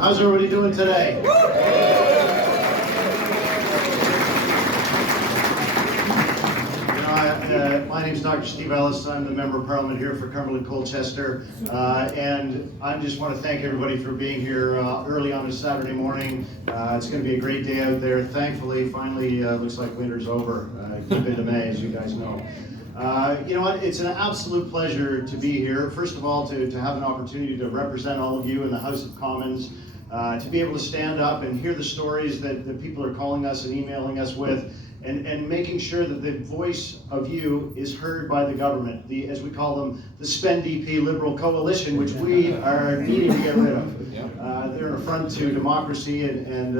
How's everybody doing today? My name's Dr. Steve Ellis. I'm the Member of Parliament here for Cumberland-Colchester, and I just want to thank everybody for being here early on a Saturday morning. It's going to be a great day out there. Thankfully, finally, looks like winter's over. Keep into May, as you guys know. You know what? It's an absolute pleasure to be here. First of all, to have an opportunity to represent all of you in the House of Commons, to be able to stand up and hear the stories that people are calling us and emailing us with, and making sure that the voice of you is heard by the government, as we call them, the Spend DP Liberal Coalition, which we are needing to get rid of. They're an affront to democracy, and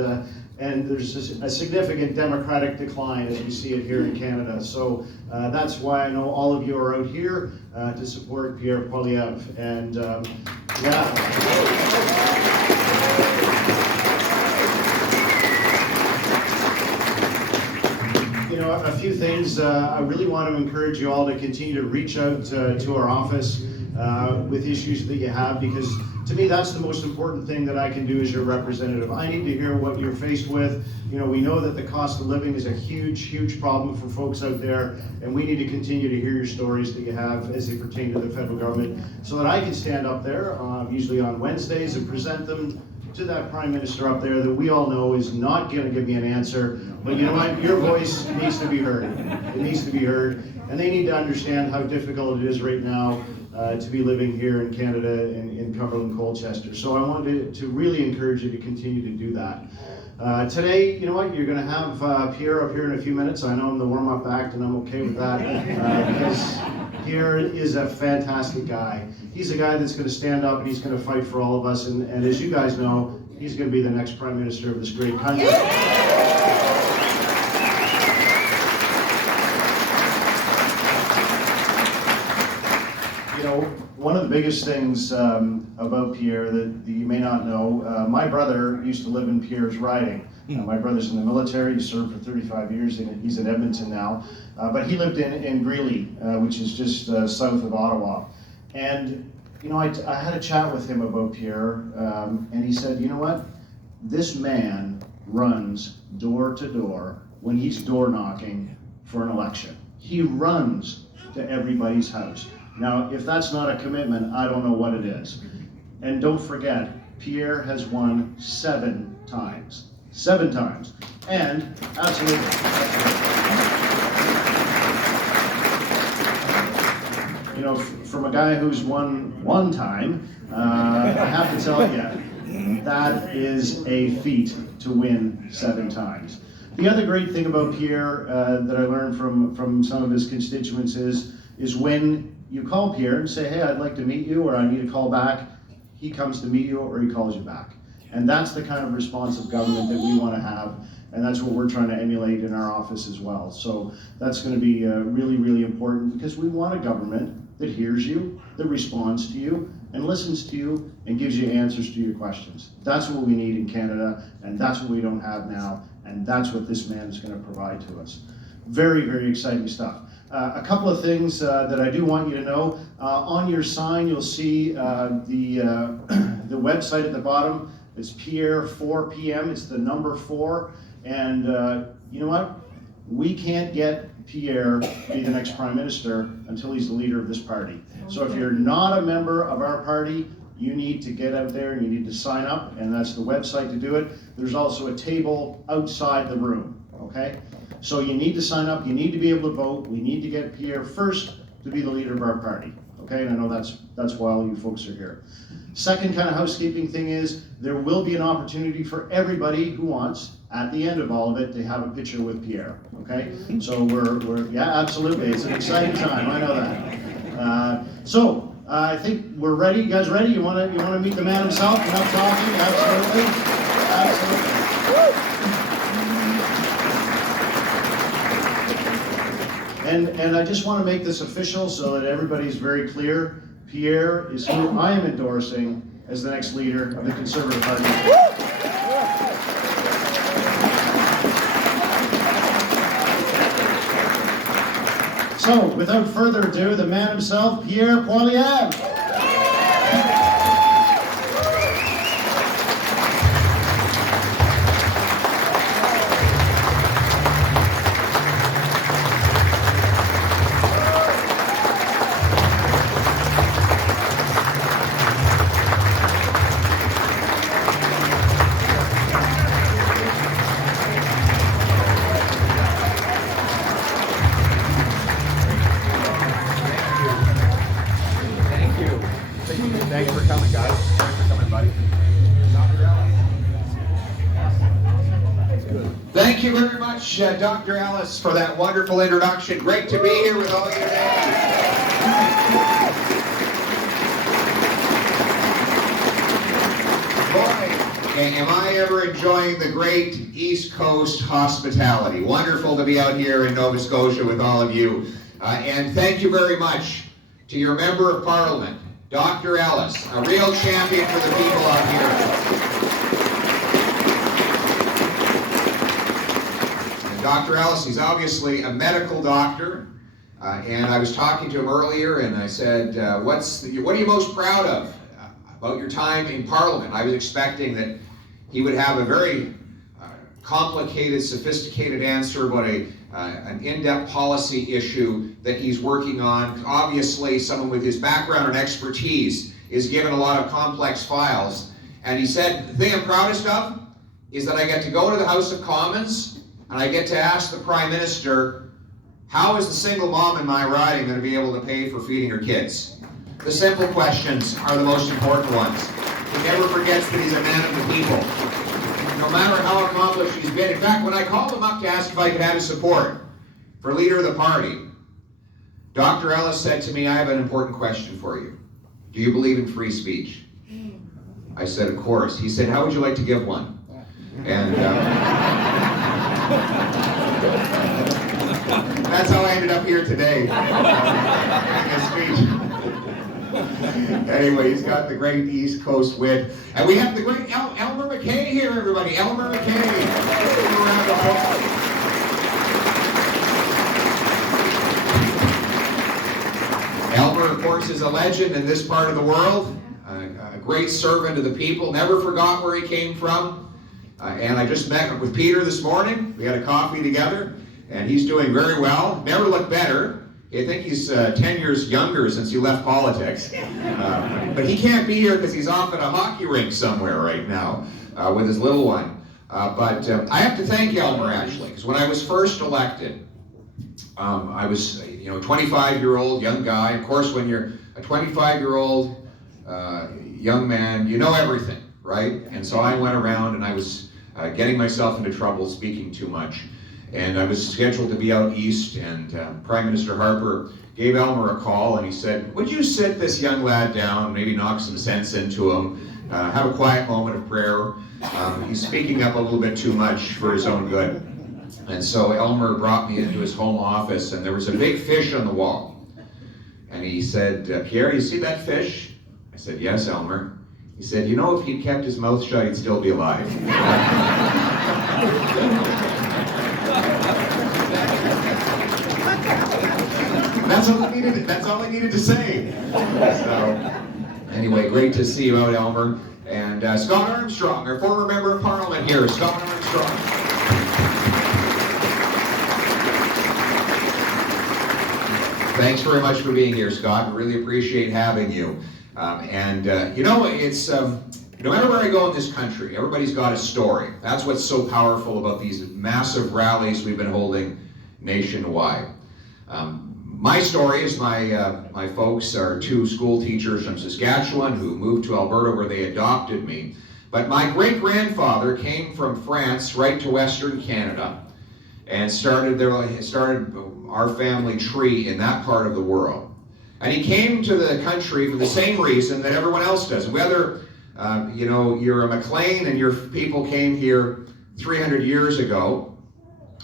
there's a significant democratic decline as we see it here in Canada. So that's why I know all of you are out here to support Pierre Poilievre. And You know, a few things. I really want to encourage you all to continue to reach out to our office with issues that you have, because to me, that's the most important thing that I can do as your representative. I need to hear what you're faced with. You know, we know that the cost of living is a huge, huge problem for folks out there, and we need to continue to hear your stories that you have as they pertain to the federal government, so that I can stand up there, usually on Wednesdays, and present them to that Prime Minister up there that we all know is not going to give me an answer. But you know what? Your voice needs to be heard. It needs to be heard. And they need to understand how difficult it is right now to be living here in Canada, in Cumberland-Colchester. So I wanted to really encourage you to continue to do that. Today, you know what? You're going to have Pierre up here in a few minutes. I know I'm the warm-up act, and I'm okay with that because Pierre is a fantastic guy. He's a guy that's going to stand up and he's going to fight for all of us. And as you guys know, he's going to be the next Prime Minister of this great country. You know, one of the biggest things about Pierre that you may not know, my brother used to live in Pierre's riding. My brother's in the military. He served for 35 years. He's in Edmonton now. But he lived in Greeley, which is just south of Ottawa. And, you know, I had a chat with him about Pierre, and he said, you know what? This man runs door to door when he's door knocking for an election. He runs to everybody's house. Now, if that's not a commitment, I don't know what it is. And don't forget, Pierre has won 7 times. 7 times. And, absolutely. You know, from a guy who's won 1 time, I have to tell you, that is a feat to win 7 times. The other great thing about Pierre that I learned from some of his constituents is when you call Pierre and say, hey, I'd like to meet you, or I need a call back, he comes to meet you or he calls you back. And that's the kind of responsive government that we want to have, and that's what we're trying to emulate in our office as well. So that's going to be really, really important, because we want a government that hears you, that responds to you, and listens to you, and gives you answers to your questions. That's what we need in Canada, and that's what we don't have now, and that's what this man is going to provide to us. Very, very exciting stuff. A couple of things that I do want you to know. On your sign, you'll see the website at the bottom. It's Pierre 4 p.m. It's the number 4. And you know what? We can't get Pierre to be the next Prime Minister until he's the leader of this party. So if you're not a member of our party, you need to get out there and you need to sign up, and that's the website to do it. There's also a table outside the room, okay? So you need to sign up, you need to be able to vote. We need to get Pierre first to be the leader of our party, okay? And I know that's why all you folks are here. Second kind of housekeeping thing is there will be an opportunity for everybody who wants, at the end of all of it, to have a picture with Pierre, okay? So we're yeah, absolutely, it's an exciting time, I know that. So I think we're ready. You guys ready? You want to meet the man himself? Enough talking? Absolutely, absolutely. And I just want to make this official so that everybody's very clear. Pierre is who I am endorsing as the next leader of the Conservative Party. So, without further ado, the man himself, Pierre Poilievre. Thank you very much, Dr. Ellis, for that wonderful introduction. Great to be here with all of you today. Boy, am I ever enjoying the great East Coast hospitality. Wonderful to be out here in Nova Scotia with all of you. And thank you very much to your Member of Parliament, Dr. Ellis, a real champion for the people out here. Dr. Ellis, he's obviously a medical doctor, and I was talking to him earlier, and I said, what are you most proud of about your time in Parliament? I was expecting that he would have a very complicated, sophisticated answer about an in-depth policy issue that he's working on. Obviously, someone with his background and expertise is given a lot of complex files, and he said, the thing I'm proudest of is that I get to go to the House of Commons and I get to ask the Prime Minister, how is the single mom in my riding going to be able to pay for feeding her kids? The simple questions are the most important ones. He never forgets that he's a man of the people. No matter how accomplished he's been. In fact, when I called him up to ask if I could have his support for leader of the party, Dr. Ellis said to me, I have an important question for you. Do you believe in free speech? I said, of course. He said, how would you like to give one? And that's how I ended up here today. Anyway, he's got the great East Coast wit. And we have the great Elmer McKay here, everybody. Elmer McKay. Elmer, of course, is a legend in this part of the world. A great servant to the people. Never forgot where he came from. And I just met with Peter this morning. We had a coffee together, and he's doing very well. Never looked better. I think he's 10 years younger since he left politics. But he can't be here because he's off at a hockey rink somewhere right now with his little one. But I have to thank Elmer, actually, because when I was first elected, I was, a 25-year-old young guy. Of course, when you're a 25-year-old young man, you know everything, right? And so I went around and I was getting myself into trouble speaking too much. And I was scheduled to be out east, and Prime Minister Harper gave Elmer a call, and he said, would you sit this young lad down, maybe knock some sense into him, have a quiet moment of prayer. He's speaking up a little bit too much for his own good. And so Elmer brought me into his home office, and there was a big fish on the wall. And he said, Pierre, you see that fish? I said, yes, Elmer. He said, if he'd kept his mouth shut, he'd still be alive. That's all I needed to say. So, anyway, great to see you out, Elmer. And Scott Armstrong, our former member of Parliament here. Scott Armstrong. Thanks very much for being here, Scott. Really appreciate having you. It's no matter where I go in this country, everybody's got a story. That's what's so powerful about these massive rallies we've been holding nationwide. My story is my folks are two school teachers from Saskatchewan who moved to Alberta where they adopted me. But my great-grandfather came from France right to Western Canada and started our family tree in that part of the world. And he came to the country for the same reason that everyone else does. Whether you're a McLean and your people came here 300 years ago,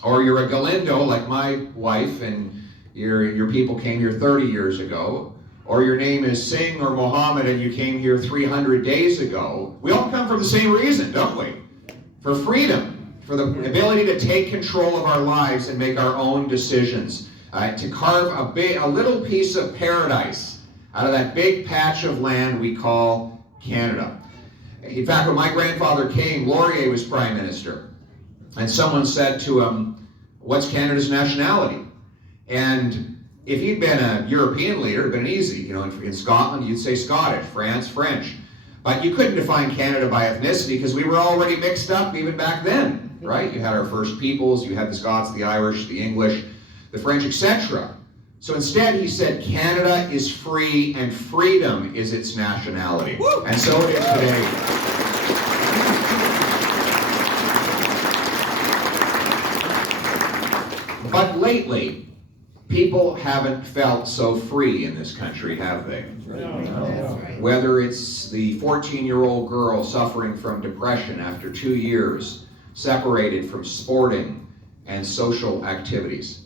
or you're a Galindo like my wife and your people came here 30 years ago, or your name is Singh or Mohammed and you came here 300 days ago, we all come from the same reason, don't we? For freedom, for the ability to take control of our lives and make our own decisions, to carve a little piece of paradise out of that big patch of land we call Canada. In fact, when my grandfather came, Laurier was Prime Minister, and someone said to him, what's Canada's nationality? And if he'd been a European leader, it'd been easy. In Scotland, you'd say Scottish, France, French. But you couldn't define Canada by ethnicity because we were already mixed up even back then, right? You had our First Peoples, you had the Scots, the Irish, the English, the French, etc. So instead, he said, Canada is free and freedom is its nationality. Woo! And so it is today. lately, people haven't felt so free in this country, have they? Whether it's the 14-year-old girl suffering from depression after 2 years separated from sporting and social activities,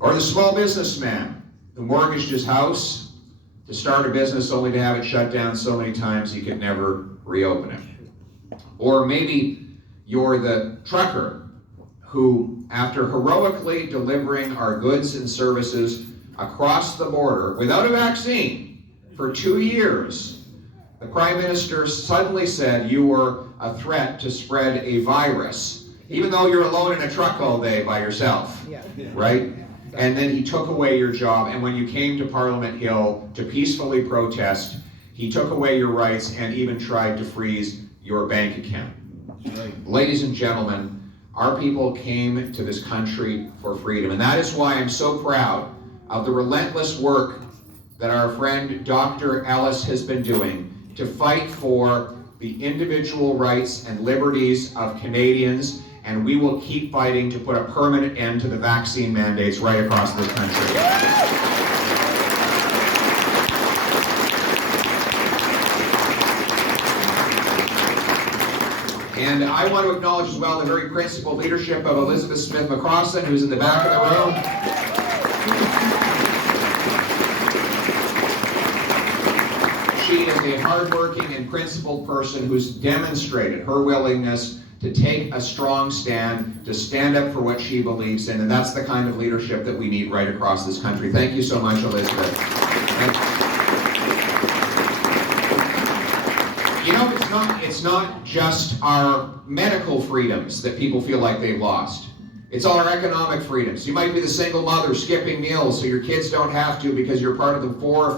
or the small businessman who mortgaged his house to start a business only to have it shut down so many times he could never reopen it. Or maybe you're the trucker who, after heroically delivering our goods and services across the border without a vaccine for 2 years, the Prime Minister suddenly said you were a threat to spread a virus, even though you're alone in a truck all day by yourself, right? And then he took away your job, and when you came to Parliament Hill to peacefully protest, he took away your rights and even tried to freeze your bank account. Ladies and gentlemen, our people came to this country for freedom, and that is why I'm so proud of the relentless work that our friend Dr. Ellis has been doing to fight for the individual rights and liberties of Canadians, and we will keep fighting to put a permanent end to the vaccine mandates right across this country. And I want to acknowledge as well the very principled leadership of Elizabeth Smith McCrossan, who's in the back of the room. She is a hardworking and principled person who's demonstrated her willingness to take a strong stand, to stand up for what she believes in, and that's the kind of leadership that we need right across this country. Thank you so much, Elizabeth. You know, it's not just our medical freedoms that people feel like they've lost. It's all our economic freedoms. You might be the single mother skipping meals so your kids don't have to because you're part of the 4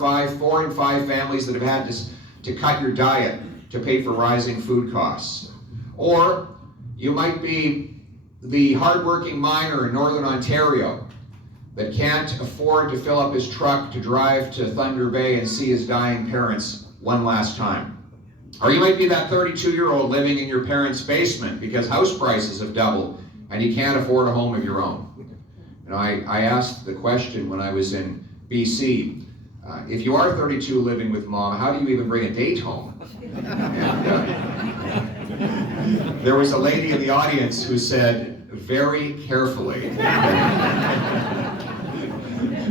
and 5 families that have had to cut your diet to pay for rising food costs. Or you might be the hardworking miner in Northern Ontario that can't afford to fill up his truck to drive to Thunder Bay and see his dying parents one last time. Or you might be that 32-year-old living in your parents' basement because house prices have doubled and you can't afford a home of your own. You know, I asked the question when I was in BC, if you are 32 living with mom, how do you even bring a date home? And there was a lady in the audience who said, very carefully.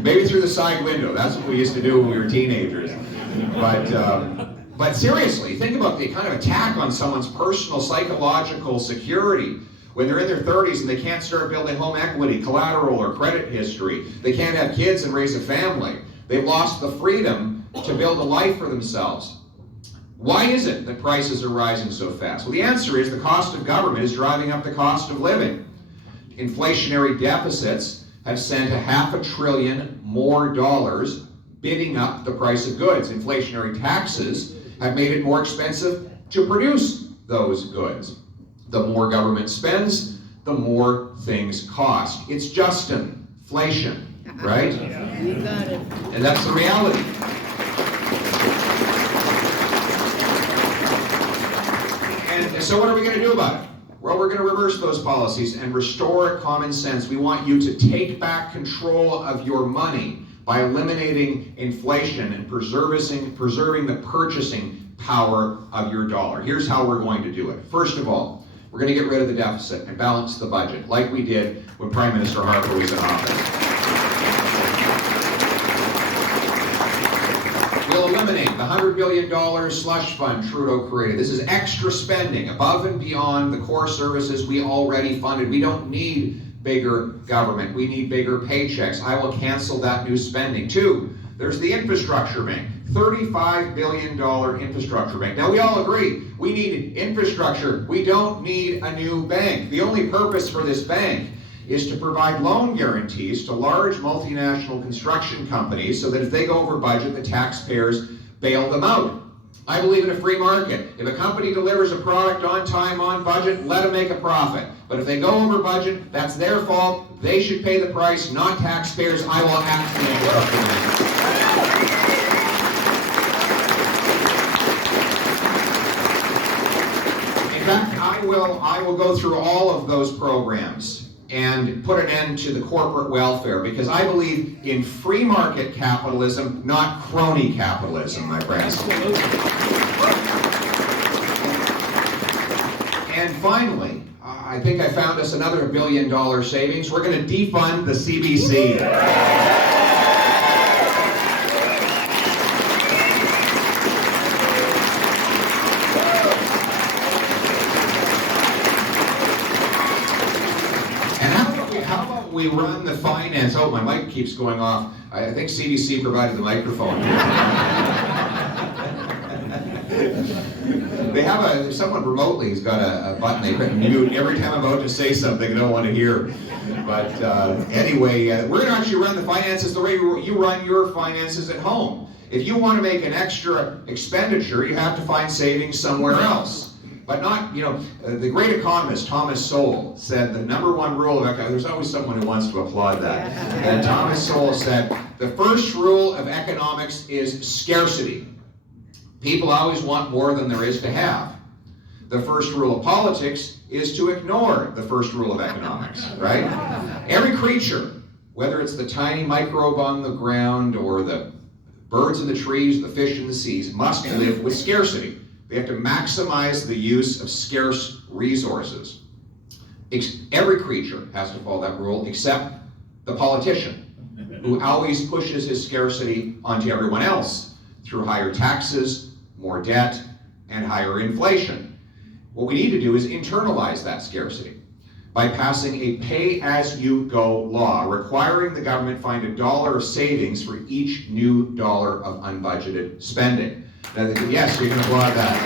Maybe through the side window. That's what we used to do when we were teenagers. But seriously, think about the kind of attack on someone's personal psychological security when they're in their 30s and they can't start building home equity, collateral, or credit history. They can't have kids and raise a family. They've lost the freedom to build a life for themselves. Why is it that prices are rising so fast? Well, the answer is the cost of government is driving up the cost of living. Inflationary deficits have sent $500 billion more dollars bidding up the price of goods. Inflationary taxes have made it more expensive to produce those goods. The more government spends, the more things cost. It's just inflation, right? You got it. And that's the reality. And so what are we going to do about it? Well, we're going to reverse those policies and restore common sense. We want you to take back control of your money by eliminating inflation and preserving the purchasing power of your dollar. Here's how we're going to do it. First of all, we're going to get rid of the deficit and balance the budget, like we did when Prime Minister Harper was in office. We'll eliminate the $100 billion slush fund Trudeau created. This is extra spending above and beyond the core services we already funded. We don't need bigger government. We need bigger paychecks. I will cancel that new spending. 2, there's the infrastructure bank. $35 billion infrastructure bank. Now we all agree, we need infrastructure. We don't need a new bank. The only purpose for this bank is to provide loan guarantees to large multinational construction companies so that if they go over budget, the taxpayers bail them out. I believe in a free market. If a company delivers a product on time, on budget, let them make a profit. But if they go over budget, that's their fault. They should pay the price, not taxpayers. I will absolutely interrupt them. In fact, I will go through all of those programs and put an end to the corporate welfare, because I believe in free market capitalism, not crony capitalism, my friends. And finally, I think I found us another $1 billion savings. We're going to defund the CBC. And how about we run the finance? Oh, my mic keeps going off. I think CBC provided the microphone. They have someone remotely has got a button they can mute every time I'm about to say something I don't want to hear. But anyway, we're going to actually run the finances the way you run your finances at home. If you want to make an extra expenditure, you have to find savings somewhere else. But not, the great economist Thomas Sowell said the #1 rule of economics, there's always someone who wants to applaud that. And Thomas Sowell said, the first rule of economics is scarcity. People always want more than there is to have. The first rule of politics is to ignore the first rule of economics, right? Every creature, whether it's the tiny microbe on the ground or the birds in the trees, the fish in the seas, must live with scarcity. They have to maximize the use of scarce resources. Every creature has to follow that rule except the politician, who always pushes his scarcity onto everyone else through higher taxes, more debt, and higher inflation. What we need to do is internalize that scarcity by passing a pay-as-you-go law requiring the government find $1 of savings for each new $1 of unbudgeted spending. Now, yes, you can applaud that.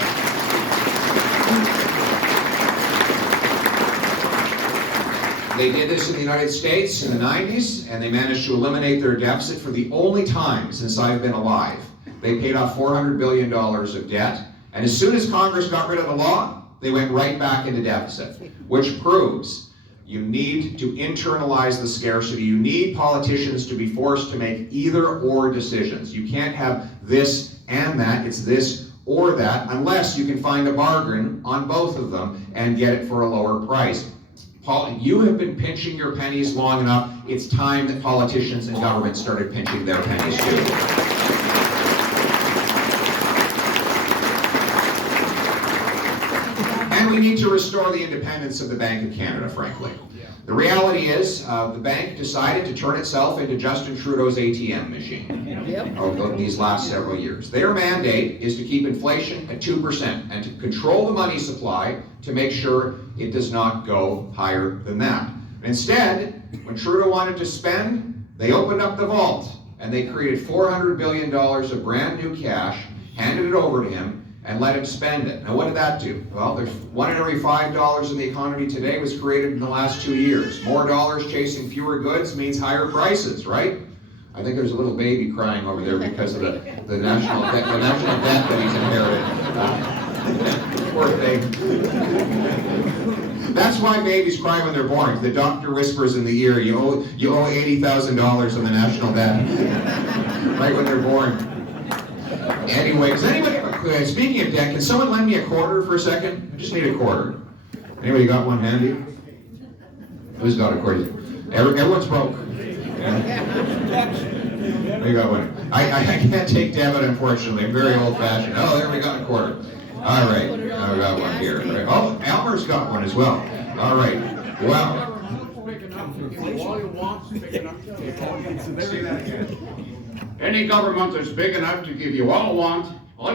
They did this in the United States in the 90s, and they managed to eliminate their deficit for the only time since I've been alive. They paid off $400 billion of debt, and as soon as Congress got rid of the law, they went right back into deficit, which proves you need to internalize the scarcity. You need politicians to be forced to make either or decisions. You can't have this and that. It's this or that, unless you can find a bargain on both of them and get it for a lower price. You have been pinching your pennies long enough. It's time that politicians and government started pinching their pennies too. And we need to restore the independence of the Bank of Canada, frankly. The reality is, the bank decided to turn itself into Justin Trudeau's ATM machine over these last several years. Their mandate is to keep inflation at 2% and to control the money supply to make sure it does not go higher than that. Instead, when Trudeau wanted to spend, they opened up the vault and they created $400 billion of brand new cash, handed it over to him, and let him spend it. Now, what did that do? Well, there's $1 in every $5 in the economy today was created in the last 2 years. More dollars chasing fewer goods means higher prices, right? I think there's a little baby crying over there because of the national debt that he's inherited. Poor thing. That's why babies cry when they're born. The doctor whispers in the ear, you owe $80,000 on the national debt, right when they're born. Anyway, does anybody, speaking of debt, can someone lend me a quarter for a second? I just need a quarter. Anybody got one handy? Who's got a quarter? Everyone's broke. Yeah. We got one. I can't take debit, unfortunately. I'm very old-fashioned. Oh, there we got a quarter. All right, I got one here. Oh, Elmer's got one as well. All right. Well. Any government that's big enough to give you all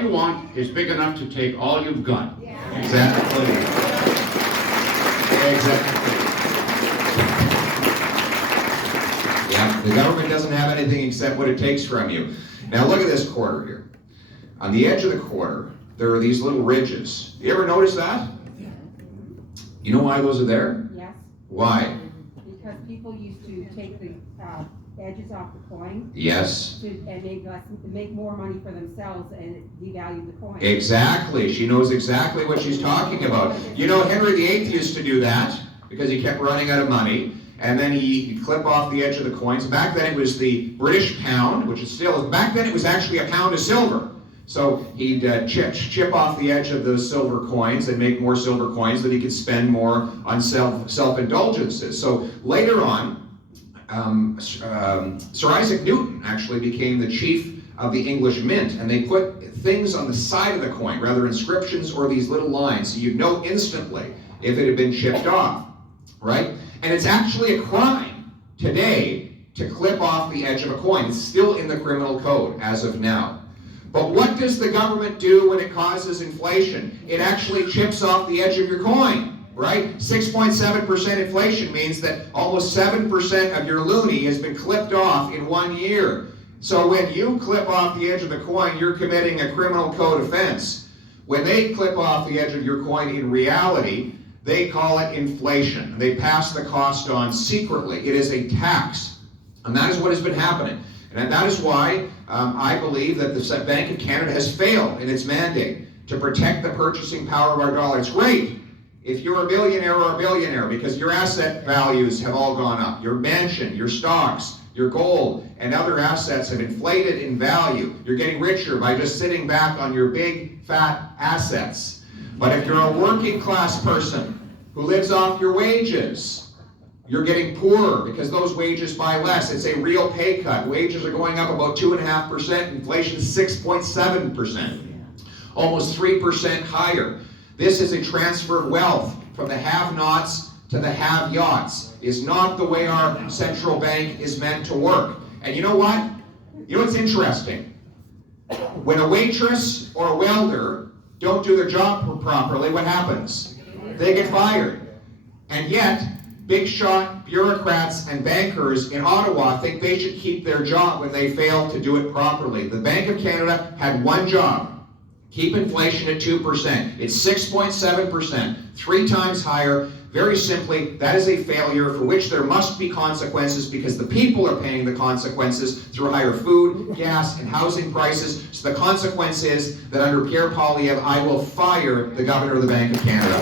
you want is big enough to take all you've got. Exactly. Yeah, the government doesn't have anything except what it takes from you. Now look at this quarter here. On the edge of the quarter, there are these little ridges. You ever notice that? You know why those are there? Yes. Why? Because people used to take the edges off the coin. Yes. And make more money for themselves and devalue the coin. Exactly. She knows exactly what she's talking about. You know, Henry VIII used to do that because he kept running out of money. And then he'd clip off the edge of the coins. Back then it was the British pound, which is still, back then it was actually a pound of silver. So he'd chip off the edge of those silver coins and make more silver coins that he could spend more on self-indulgences. So later on, Sir Isaac Newton actually became the chief of the English Mint, and they put things on the side of the coin, rather inscriptions or these little lines, so you'd know instantly if it had been chipped off, right? And it's actually a crime today to clip off the edge of a coin. It's still in the criminal code as of now. But what does the government do when it causes inflation? It actually chips off the edge of your coin, right? 6.7% inflation means that almost 7% of your loonie has been clipped off in 1 year. So when you clip off the edge of the coin, you're committing a criminal code offense. When they clip off the edge of your coin in reality, they call it inflation. They pass the cost on secretly. It is a tax. And that is what has been happening. And that is why I believe that the Bank of Canada has failed in its mandate to protect the purchasing power of our dollar. It's great if you're a millionaire or a billionaire because your asset values have all gone up. Your mansion, your stocks, your gold, and other assets have inflated in value. You're getting richer by just sitting back on your big, fat assets. But if you're a working class person who lives off your wages, you're getting poorer because those wages buy less. It's a real pay cut. Wages are going up about 2.5%. Inflation is 6.7%. Almost 3% higher. This is a transfer of wealth from the have-nots to the have-yachts. Is not the way our central bank is meant to work. And you know what? You know what's interesting? When a waitress or a welder don't do their job properly, what happens? They get fired. And yet, big shot bureaucrats and bankers in Ottawa think they should keep their job when they fail to do it properly. The Bank of Canada had one job: keep inflation at 2%. It's 6.7%, 3 times higher. Very simply, that is a failure for which there must be consequences because the people are paying the consequences through higher food, gas, and housing prices. So the consequence is that under Pierre Poilievre, I will fire the Governor of the Bank of Canada.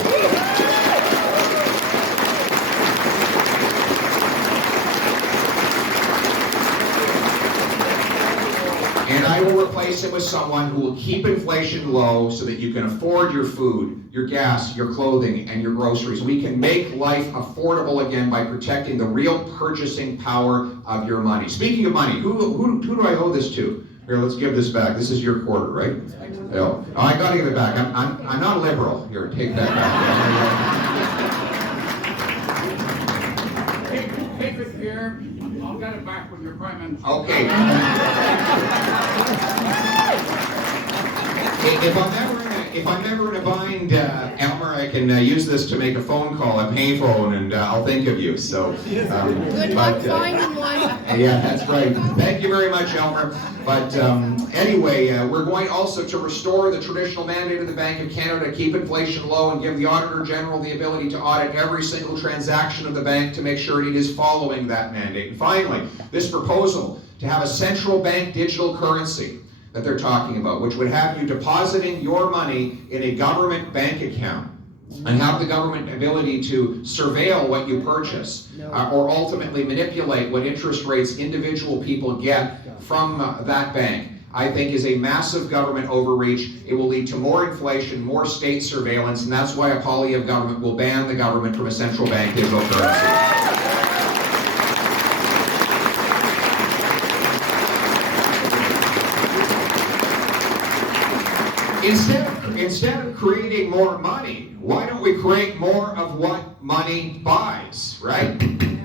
And I will replace it with someone who will keep inflation low so that you can afford your food, your gas, your clothing, and your groceries. We can make life affordable again by protecting the real purchasing power of your money. Speaking of money, who do I owe this to? Here, let's give this back. This is your quarter, right? Oh, I got to give it back. I'm not a liberal. Here, take that back. Take it here. I'll get it back when you're Prime Minister. Okay. If I'm ever in a bind, Elmer, I can use this to make a phone call, a payphone, and I'll think of you. So, good luck finding one. Yeah, that's right. Thank you very much, Elmer. But anyway, we're going also to restore the traditional mandate of the Bank of Canada to keep inflation low and give the Auditor General the ability to audit every single transaction of the bank to make sure it is following that mandate. And finally, this proposal to have a central bank digital currency that they're talking about, which would have you depositing your money in a government bank account and have the government ability to surveil what you purchase or ultimately manipulate what interest rates individual people get from that bank, I think is a massive government overreach. It will lead to more inflation, more state surveillance, and that's why a Poilievre government will ban the government from a central bank digital currency. Instead of creating more money, why don't we create more of what money buys, right?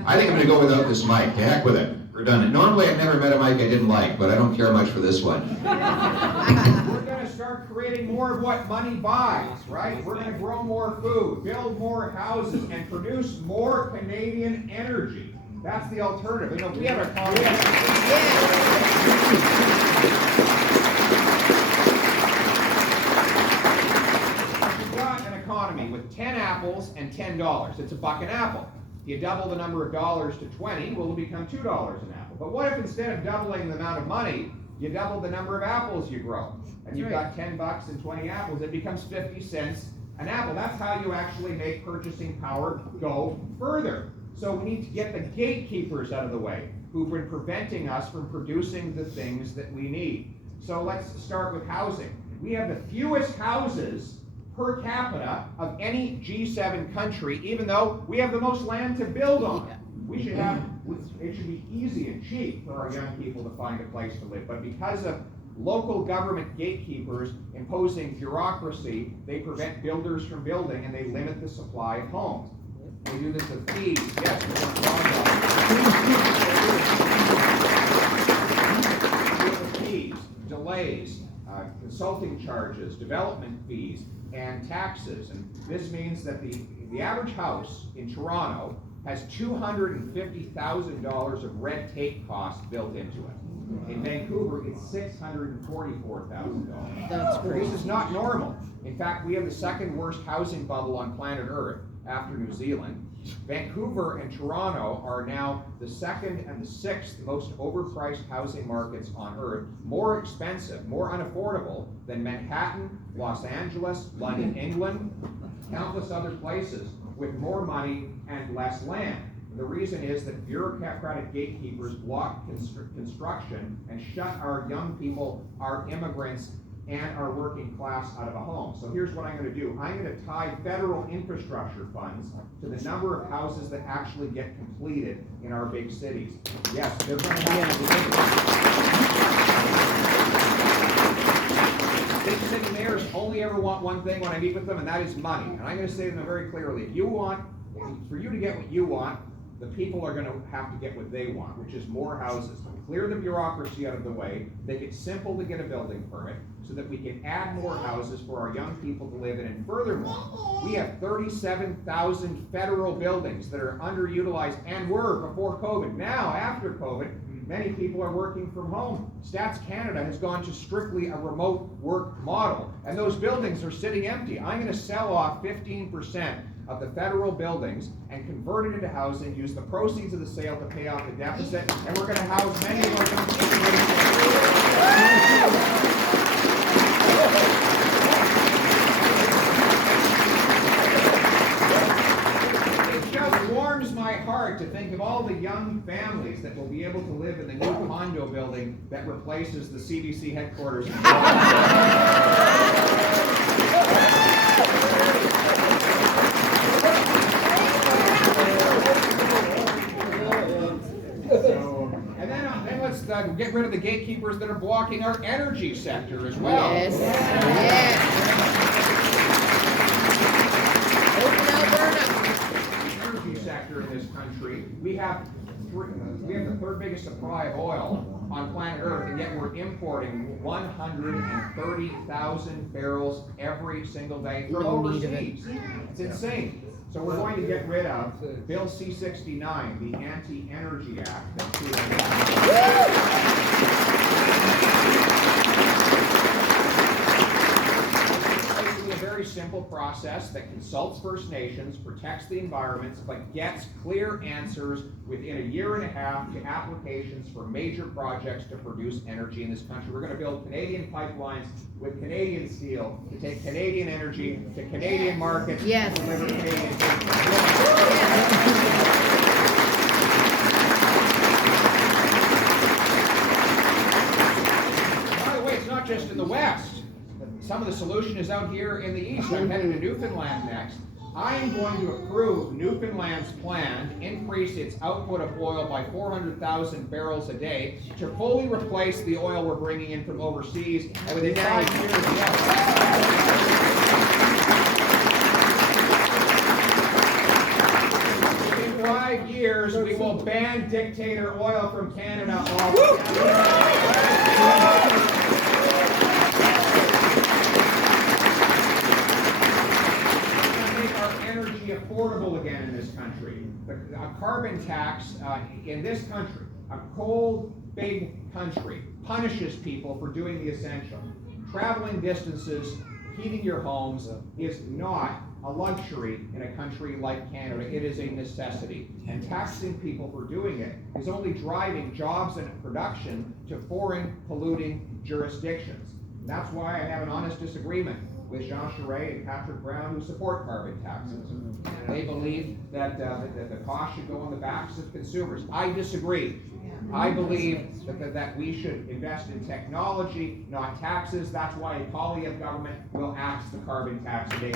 I think I'm going to go without this mic. To heck with it. Redundant. Normally I've never met a mic I didn't like, but I don't care much for this one. We're going to start creating more of what money buys, right? We're going to grow more food, build more houses, and produce more Canadian energy. That's the alternative. You know, we have a economy with 10 apples and $10. It's $1 an apple. You double the number of dollars to 20, well, it'll become $2 an apple. But what if instead of doubling the amount of money, you double the number of apples you grow? And you've got $10 and 20 apples, it becomes 50 cents an apple. That's how you actually make purchasing power go further. So we need to get the gatekeepers out of the way who've been preventing us from producing the things that we need. So let's start with housing. We have the fewest houses per capita of any G7 country, even though we have the most land to build on. It should be easy and cheap for our young people to find a place to live. But because of local government gatekeepers imposing bureaucracy, they prevent builders from building and they limit the supply of homes. We do this with fees. Yes, fees, delays, consulting charges, development fees, and taxes. And this means that the average house in Toronto has $250,000 of red tape costs built into it. In Vancouver, it's $644,000. That's crazy. This is not normal. In fact, we have the second worst housing bubble on planet Earth after New Zealand. Vancouver and Toronto are now the second and the sixth most overpriced housing markets on Earth, more expensive, more unaffordable than Manhattan, Los Angeles, London, England, countless other places with more money and less land. The reason is that bureaucratic gatekeepers block construction and shut our young people, our immigrants, and our working class out of a home. So here's what I'm going to do. I'm going to tie federal infrastructure funds to the number of houses that actually get completed in our big cities. Yes, they're going to have big city mayors only ever want one thing when I meet with them, and that is money. And I'm going to say to them very clearly, for you to get what you want, the people are going to have to get what they want, which is more houses. Clear the bureaucracy out of the way, make it simple to get a building permit, so that we can add more houses for our young people to live in. And furthermore, we have 37,000 federal buildings that are underutilized and were before COVID. Now, after COVID, many people are working from home. Stats Canada has gone to strictly a remote work model, and those buildings are sitting empty. I'm going to sell off 15% of the federal buildings and convert it into housing, use the proceeds of the sale to pay off the deficit, and we're going to house many of our young people. It just warms my heart to think of all the young families that will be able to live in the new condo building that replaces the CBC headquarters. And then let's get rid of the gatekeepers that are blocking our energy sector as well. Yes. Yes. The energy sector in this country, we have the third biggest supply of oil on planet Earth, and yet we're importing 130,000 barrels every single day from overseas. It's insane. So we're going to get rid of Bill C-69, the Anti-Energy Act. It's a very simple process that consults First Nations, protects the environments, but gets clear answers within a year and a half to applications for major projects to produce energy in this country. We're going to build Canadian pipelines with Canadian steel to take Canadian energy to Canadian markets. Yes. To deliver Canadian By the way, it's not just in the West. Some of the solution is out here in the East. I'm heading to Newfoundland next. I am going to approve Newfoundland's plan to increase its output of oil by 400,000 barrels a day to fully replace the oil we're bringing in from overseas. And within 5 years, within 5 years, we will ban dictator oil from Canada altogether. Affordable again in this country. A carbon tax in this country, a cold, big country, punishes people for doing the essential. Traveling distances, heating your homes is not a luxury in a country like Canada. It is a necessity. And taxing people for doing it is only driving jobs and production to foreign polluting jurisdictions. And that's why I have an honest disagreement with Jean Charest and Patrick Brown, who support carbon taxes. They They believe that the cost should go on the backs of consumers. I disagree. I believe that we should invest in technology, not taxes. That's why a Poilievre government will axe the carbon tax today.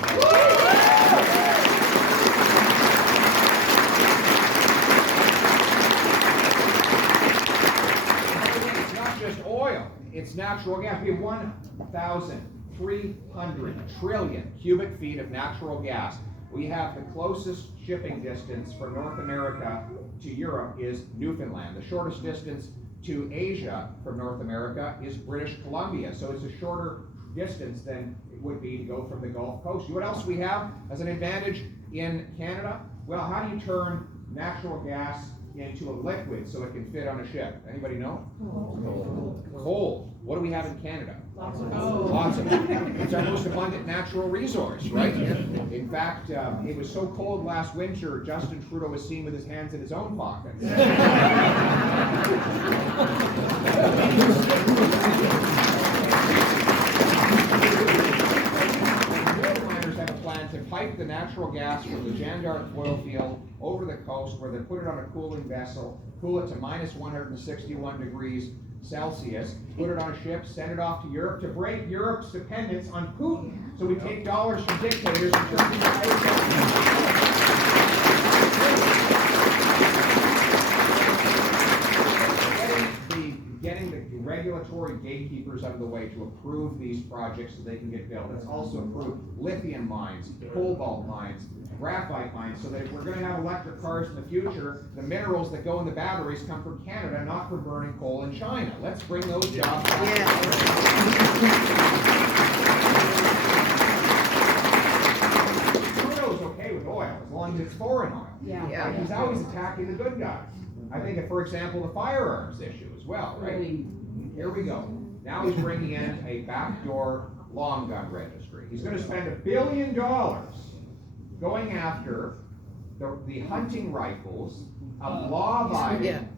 It's not just oil, it's natural gas. We have 1,300 trillion cubic feet of natural gas. We have the closest shipping distance from North America to Europe is Newfoundland. The shortest distance to Asia from North America is British Columbia. So it's a shorter distance than it would be to go from the Gulf Coast. What else we have as an advantage in Canada? Well, how do you turn natural gas into a liquid so it can fit on a ship? Anybody know? Coal. What do we have in Canada? Lots of it. It's our most abundant natural resource, right? In fact, it was so cold last winter, Justin Trudeau was seen with his hands in his own pockets. Have a plan to pipe the natural gas from the Jeanne d'Arc oil field over the coast, where they put it on a cooling vessel, cool it to minus 161 degrees Celsius, put it on a ship, send it off to Europe to break Europe's dependence on Putin. So we take dollars from dictators and turn them getting the regulatory gatekeepers out of the way to approve these projects so they can get built. Let's also approve lithium mines, cobalt mines, graphite mines, so that if we're going to have electric cars in the future, the minerals that go in the batteries come from Canada, not from burning coal in China. Let's bring those jobs back. Trudeau's okay with oil as long as it's foreign oil. Yeah. He's always attacking the good guys. I think, for example, the firearms issue as well, right? Here we go. Now he's bringing in a backdoor long gun registry. He's going to spend $1 billion going after the hunting rifles of law-abiding,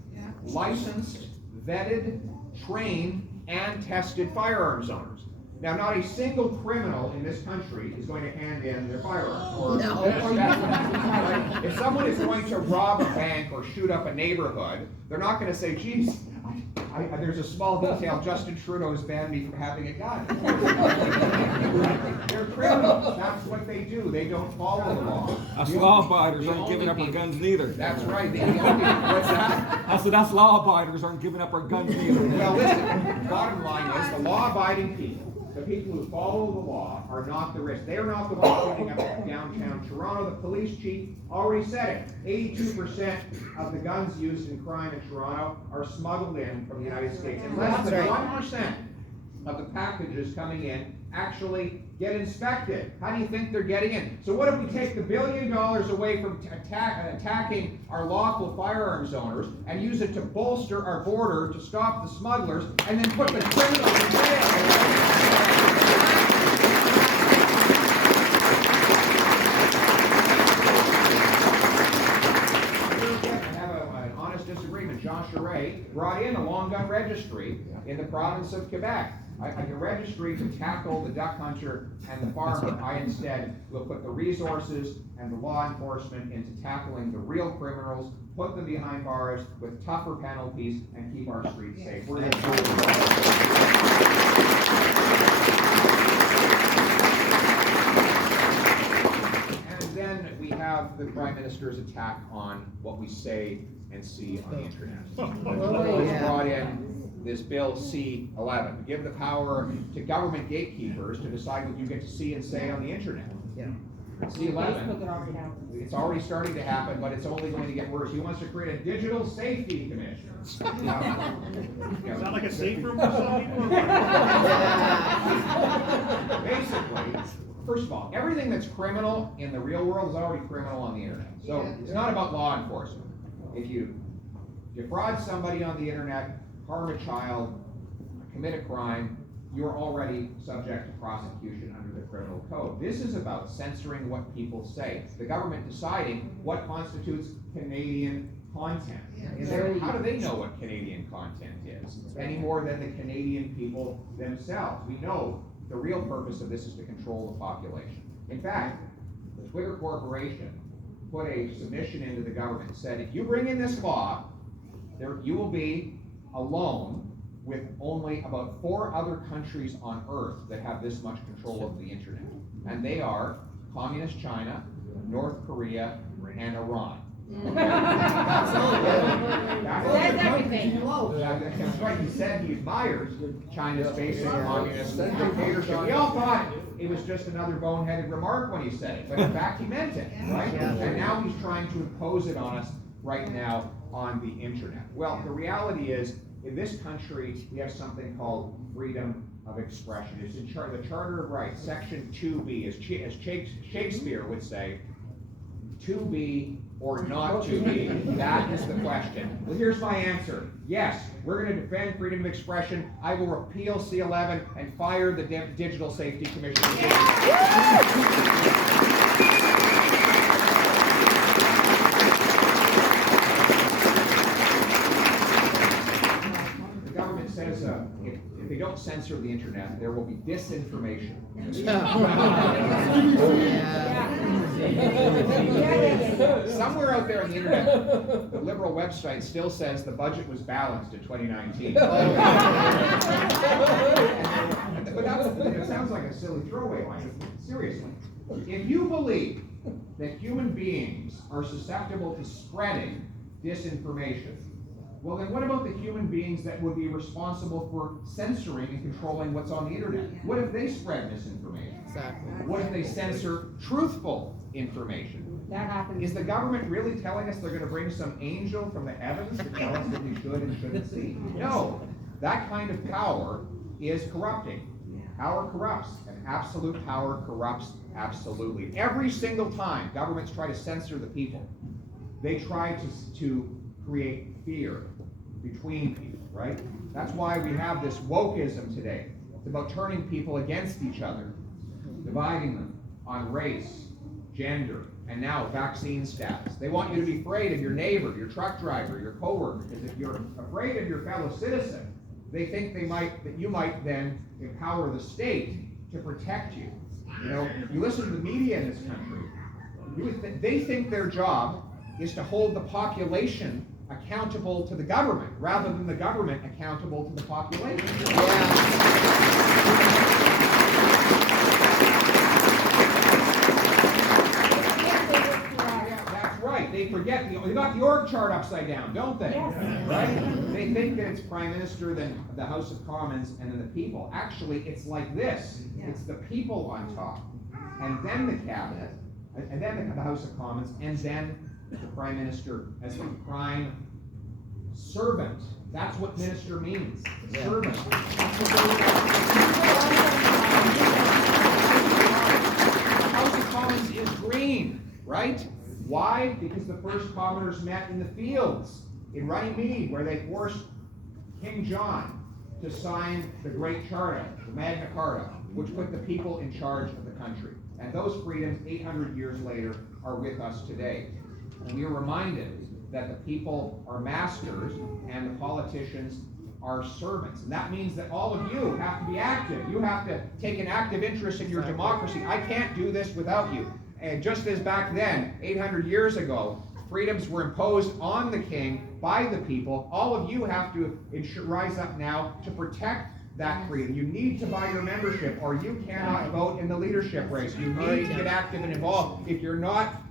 licensed, vetted, trained, and tested firearms owners. Now, not a single criminal in this country is going to hand in their firearms. Right? If someone is going to rob a bank or shoot up a neighborhood, they're not going to say, geez, there's a small detail, Justin Trudeau has banned me from having a gun. They're criminals. That's what they do. They don't follow the law. Us law-abiders aren't giving up our guns neither. That's right. What's that? I said us law-abiders aren't giving up our guns neither. Well, listen, bottom line is the law-abiding people, the people who follow the law, are not the risk. They are not the ones shooting up downtown Toronto. The police chief already said it. 82% of the guns used in crime in Toronto are smuggled in from the United States. And less than 1% of the packages coming in actually get inspected. How do you think they're getting in? So what if we take the $1 billion away from attacking our lawful firearms owners and use it to bolster our border to stop the smugglers and then put the criminals in jail? Jean Charest brought in a long gun registry in the province of Quebec. A registry to tackle the duck hunter and the farmer. I instead will put the resources and the law enforcement into tackling the real criminals, put them behind bars with tougher penalties, and keep our streets safe. We're going to do it. And then we have the Prime Minister's attack on what we say and see on the internet. He's brought in this bill C-11 to give the power to government gatekeepers to decide what you get to see and say on the internet. C-11, it's already starting to happen, but it's only going to get worse. He wants to create a digital safety commission. Sound like a safe room for some people? Basically, first of all, everything that's criminal in the real world is already criminal on the internet. So it's not about law enforcement. If you defraud somebody on the internet, harm a child, commit a crime, you're already subject to prosecution under the criminal code. This is about censoring what people say. The government deciding what constitutes Canadian content. How do they know what Canadian content is? Any more than the Canadian people themselves. We know the real purpose of this is to control the population. In fact, the Twitter Corporation put a submission into the government and said, if you bring in this law, you will be alone with only about 4 other countries on earth that have this much control of the internet. And they are Communist China, North Korea, and Iran. That's everything. That's right, he said he admires China's basic communist dictatorship. We all thought it was just another boneheaded remark when he said it, but in fact he meant it, right? And now he's trying to impose it on us right now on the internet. Well, the reality is, in this country, we have something called freedom of expression. It's in the Charter of Rights, Section 2B, as Shakespeare would say, to be or not to be? That is the question. Well, here's my answer. Yes, we're going to defend freedom of expression. I will repeal C11 and fire the Digital Safety Commission. The government says if they don't censor the internet, there will be disinformation. Somewhere out there on the internet, the Liberal website still says the budget was balanced in 2019. But it sounds like a silly throwaway line. Seriously, if you believe that human beings are susceptible to spreading disinformation, well then what about the human beings that would be responsible for censoring and controlling what's on the internet? What if they spread misinformation? Exactly. What if they censor truthful information? That happens. Is the government really telling us they're going to bring some angel from the heavens to tell us what we should and shouldn't see? No. That kind of power is corrupting. Power corrupts, and absolute power corrupts absolutely. Every single time governments try to censor the people, they try to create fear between people, right? That's why we have this wokeism today. It's about turning people against each other, dividing them on race, gender, and now vaccine status. They want you to be afraid of your neighbor, your truck driver, your coworker, because if you're afraid of your fellow citizen, they think that you might then empower the state to protect you. You know, you listen to the media in this country, they think their job is to hold the population accountable to the government, rather than the government accountable to the population. That's right. They forget they got the org chart upside down, don't they? Yes. Right? They think that it's Prime Minister, then the House of Commons, and then the people. Actually, it's like this. It's the people on top, and then the cabinet, and then the House of Commons, and then the Prime Minister as the prime servant. That's what minister means. Servant. The House of Commons is green, right? Why? Because the first commoners met in the fields in Runnymede, where they forced King John to sign the Great Charter, the Magna Carta, which put the people in charge of the country. And those freedoms, 800 years later, are with us today. And we are reminded that the people are masters and the politicians are servants. And that means that all of you have to be active. You have to take an active interest in your democracy. I can't do this without you. And just as back then, 800 years ago, freedoms were imposed on the king by the people, all of you have to rise up now to protect that freedom. You need to buy your membership, or you cannot vote in the leadership race. You need to get active and involved. If you're not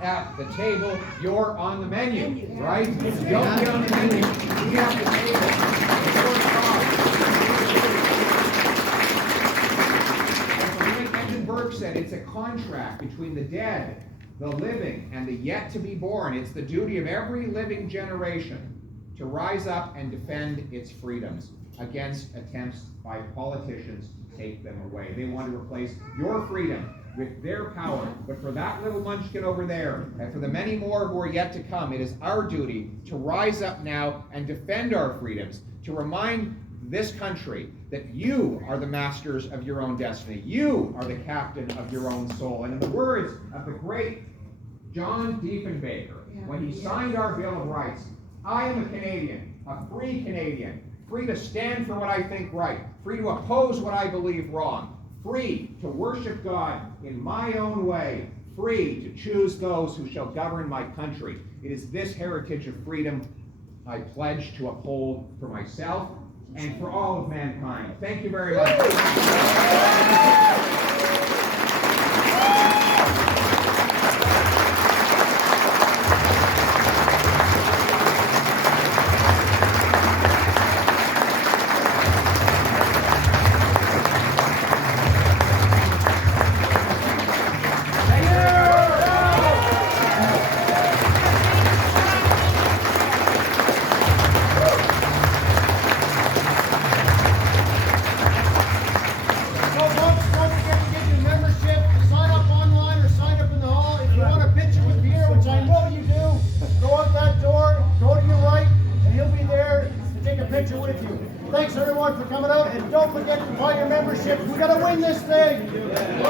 at the table, you're on the menu, right? Don't be on the menu. Be at the table. Burke said it's a contract between the dead, the living, and the yet to be born. It's the duty of every living generation to rise up and defend its freedoms against attempts by politicians to take them away. They want to replace your freedom with their power. But for that little munchkin over there, and for the many more who are yet to come, it is our duty to rise up now and defend our freedoms, to remind this country that you are the masters of your own destiny. You are the captain of your own soul. And in the words of the great John Diefenbaker, when he signed our Bill of Rights, I am a Canadian, a free Canadian, free to stand for what I think right, free to oppose what I believe wrong, free to worship God in my own way, free to choose those who shall govern my country. It is this heritage of freedom I pledge to uphold for myself and for all of mankind. Thank you very much. Thanks everyone for coming out, and don't forget to buy your memberships. We gotta win this thing.